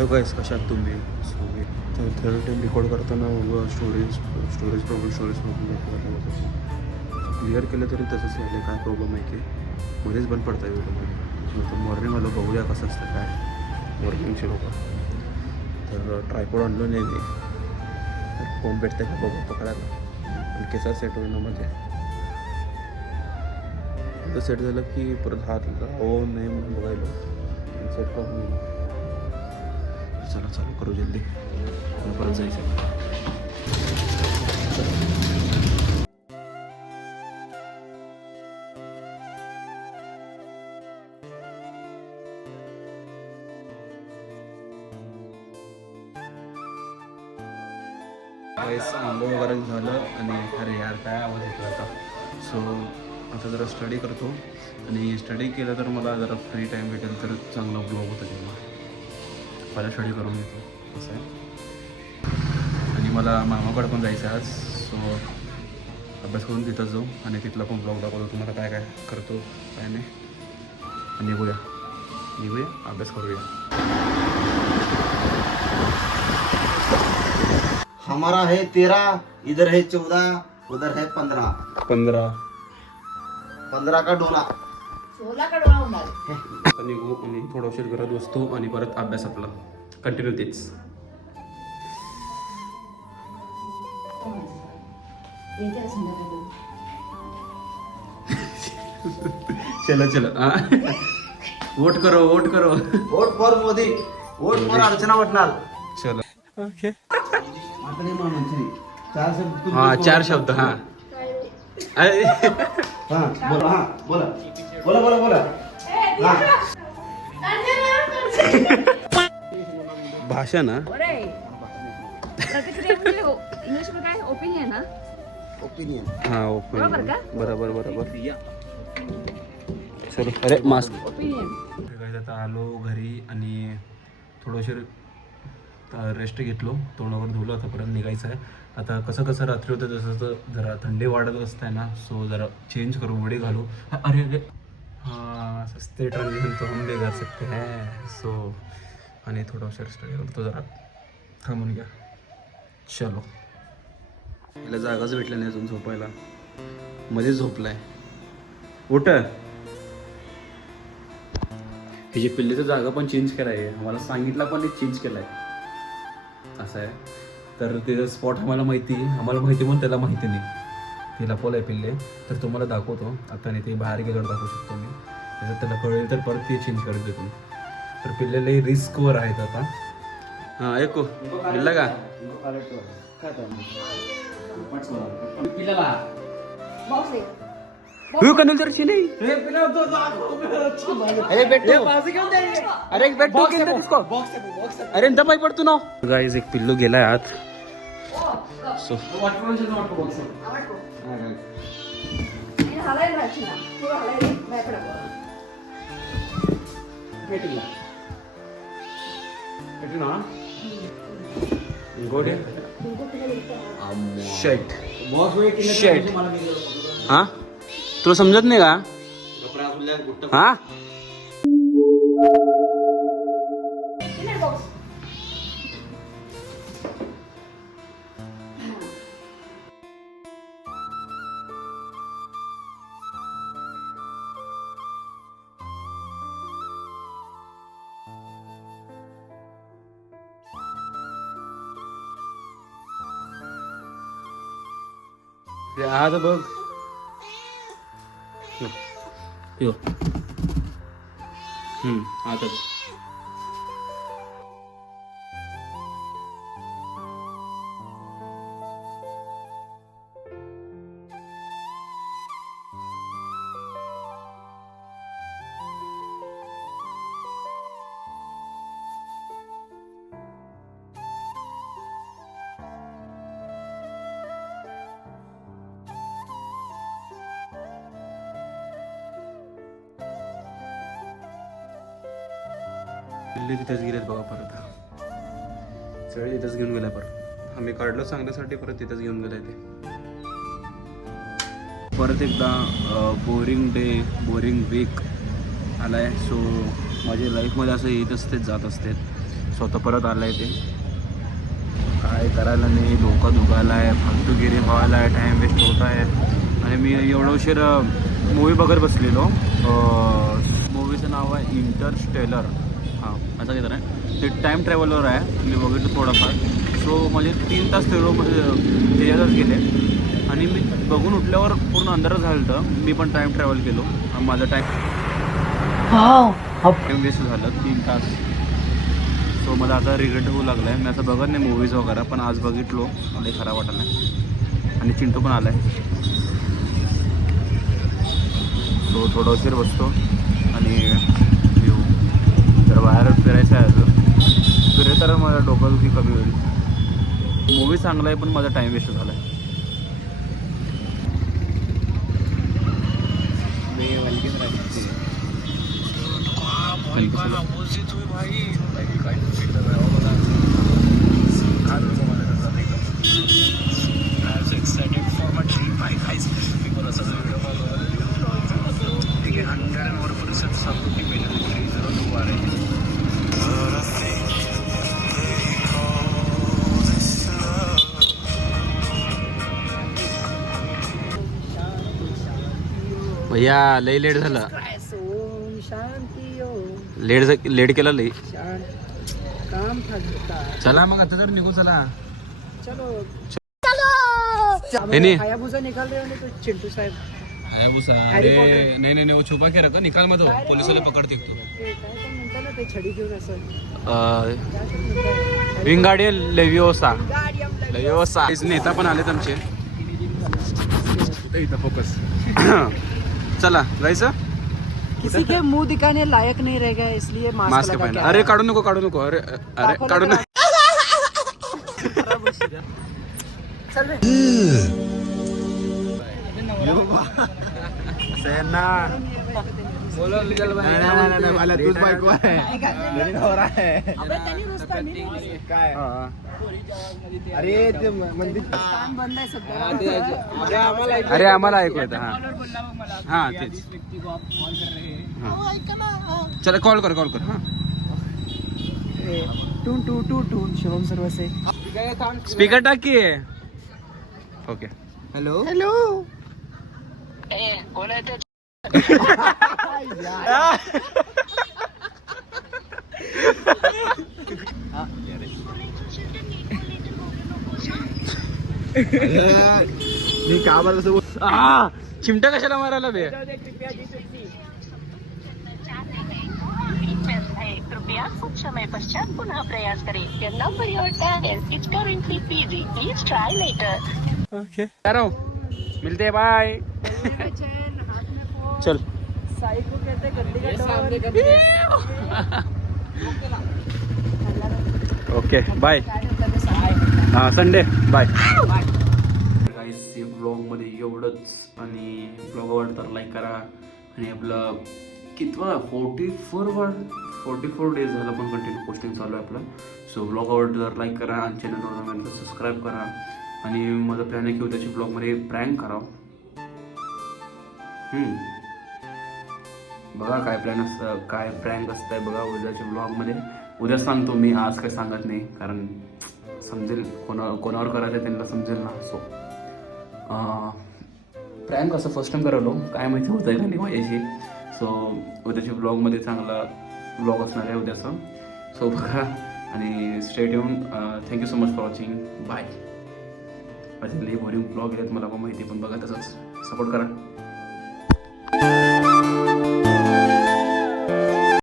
Hello गाईस, कशा आहात तुम्ही? सो मी थर्ड टाइम रेकॉर्ड करताना स्टोरेज प्रॉब्लेम क्लिअर केलं तरी तसंच झालं. काय प्रॉब्लेम आहे की मध्येच बंद पडतं आहे व्हिडिओमध्ये. तर मॉर्निंग आलो, बघूया कसं असतं काय मॉर्निंगचे लोक. तर ट्रायपॉड आणलो नाही मी, तर फोन भेटतं का बघू पकडायला आणि केसा सेट होईल ना. म्हणजे तर सेट झालं की परत हात हो नाही म्हणून बघायला सेट का होईल. चला चालू करू जल्दी, परत जायचं. आंबो वगैरे झालं आणि अरे यार काय आवाज येतो आता. सो आता जरा स्टडी करतो आणि स्टडी केलं तर मला जरा फ्री टाईम भेटेल तर चांगला ब्लॉग होतं तेव्हा. पहिला स्टडी करून घेतो असं आहे. आणि मला मामाकडं पण जायचं आहे आज. सो अभ्यास करून तिथंच जाऊ आणि तिथला पण ब्लॉग दाखवतो तुम्हाला काय काय करतो काय नाही. आणि निघूया अभ्यास करूया. हमारा है 13, इधर है 14, उधर है 15 का डोला. 16 का डोळा होणार. आता निघू आणि थोडा उशीर घरात बसतो आणि परत अभ्यास आपला कंटिन्यू तेच. चला वोट करो vote for Modi, vote for Archana Vatnal. चलो ओके. आता नाही म्हणायची. 4 शब्द. हाँ 4 शब्द. हाँ बोला. भाषा ना. इंग्लिश में काय ओपिनियन ना. ओपिनियन. हाँ ओपिनियन. बरोबर का? बरोबर. चलो अरे मास्क. ओपिनियन. आता आलो घरी आणि थोडं उशीर रेस्ट घेतलो, तोंड वगैरे धुलं. आता परत निघायचं आहे. आता कसं रात्री होतं तसं जरा थंडी वाढत असते ना. सो जरा चेंज करू, वडे घालू. अरे हाँ सस्ते ट्रांजिशन तो हम भी कर सकते हैं. सो आणि थोडा उशीर स्टडी करतो, जरा थांबून घ्या. चलो. याला जागाच भेटली नाही अजून झोपायला, मध्येच झोपलाय. उठ. हे जे पिल्लेचं जागा पण चेंज केला आहे, आम्हाला सांगितलं पण चेंज केला आहे असं आहे. तर त्याचं स्पॉट आम्हाला माहिती पण त्याला माहिती नाही. ते लपवलं आहे पिल्ले, तर तुम्हाला दाखवतो आता. नाही ते बाहेर गेल्यावर दाखवू शकतो मी. त्याच्यात त्याला कळेल तर परत ते चेंज करत देतो. तर पिल्लेले रिस्कवर आहेत आता. हां ऐकू पिल्ला का कनल तर नाही. अरे एक बेट अरे दबाई पडतो ना. गाईज एक पिल्लू गेलाय आत. सो शेट हा तुला समजत नाही का? हा आता बघ यो. आता पिल्ले तिथेच गेलेत बघा. परत सगळे तिथेच घेऊन गेल्या. परत आम्ही काढलं सांगण्यासाठी परत तिथेच घेऊन गेले ते. परत एकदा बोरिंग वीक आला आहे. सो माझ्या लाईफमध्ये असं येत असते जात असते. स्वतः परत आलाय ते काय करायला नाही, डोका दुखायला आहे, फालतूगिरी व्हायला आहे, टाईम वेस्ट होत आहे. आणि मी एवढं उशीर मूवी बघत बसलेलो. मूवीचं नाव आहे इंटरस्टेलर. हां असं काहीतरी आहे. ते टाईम ट्रॅव्हलर आहे. मी बघितलं थोडंफार. सो म्हणजे 3 तास त्याच्यातच गेले. आणि मी बघून उठल्यावर पूर्ण अंधारच झालं होतं. मी पण टाईम ट्रॅव्हल केलो. माझा टाईम वेस्ट झालं 3 तास. सो मला आता रिग्रेट होऊ लागला आहे. मी असं बघत नाही मूवीज वगैरे, पण आज बघितलो मला खराब वाटलं नाही. आणि चिंटू पण आला आहे. सो थोडं उशीर बसतो आणि येऊ. तर बाहेर फिरायचं आहे अजून. फिरे तर माझं डोकंदुखी कमी होईल. मूवी चांगला आहे पण माझा टाईम वेस्ट झाला आहे. भैया लई लेट झालं. लेट केला लई. चला मग आता तर निघू. चला हायाबुसा निकाल रहे हो तो चिंटू साहेब. हायाबुसा अरे नाही नाही वो छुपा के रखा निकाल मत पुलिस वाले पकडते तू. काय म्हणतात ना ते छडी घेऊन असं विंगाडी लेव्हिओसा. इस नेता पण आलेत आमचे. इथं फोकस. चला जायचं. किसी के मुंह दिखाने लायक नहीं रह गया इसलिए मास्क लगा पहना. के अरे काढू नको काढू नको. अरे अरे काढू नको. चल रे. सेना बोलो निकल भाई. नाही मला तूच बायको आहे. अबे त्यांनी रुसता मी काय अरे ते मंदिर कान बंद आहे सध्या. अरे आम्हाला ऐकू येतं. हां तेच. चला कॉल कर हां. टून टू टू टून शिवम सर्वसे. स्पीकर टाक की. ओके. Hello hello. मी का बरं तसं चिमटा कशाला मारायला बे. कृपया कुछ समय पश्चात पुनः प्रयास करें. The number you are dialed is currently busy. Please try later. Okay मिलते हैं. बाय. चल साई को कहते हैं गंदी का ओके बाय. हां संडे बाय. गाईस ब्लॉगमध्ये एवढंच. आणि ब्लॉग आवडतं लाईक करा. आणि आपलं कितवा 44 डेज झालं पण कंटिन्यू पोस्टिंग चालू आहे आपलं. सो ब्लॉग आवडतं तर लाईक करा आणि चॅनल सबस्क्राईब करा. आणि माझा प्लॅन आहे की उद्याच्या ब्लॉगमध्ये प्रँक करावं. बघा काय प्लॅन असतं, काय प्रँक असतं आहे बघा उद्याच्या ब्लॉगमध्ये. उद्या सांगतो मी, आज काय सांगत नाही कारण समजेल कोणावर करायचं आहे त्यांना समजेल ना. सो प्रँक असं फर्स्ट टाइम करायलो, काय माहिती होतं आहे का नाही माझ्याशी. सो उद्याच्या ब्लॉगमध्ये चांगला ब्लॉग असणार आहे उद्याचा. सो बघा आणि stay tuned. Thank you so much for watching. Bye. माझे लई बोरिंग ब्लॉग आहेत मला पण माहिती, पण बघा तसंच सपोर्ट करा.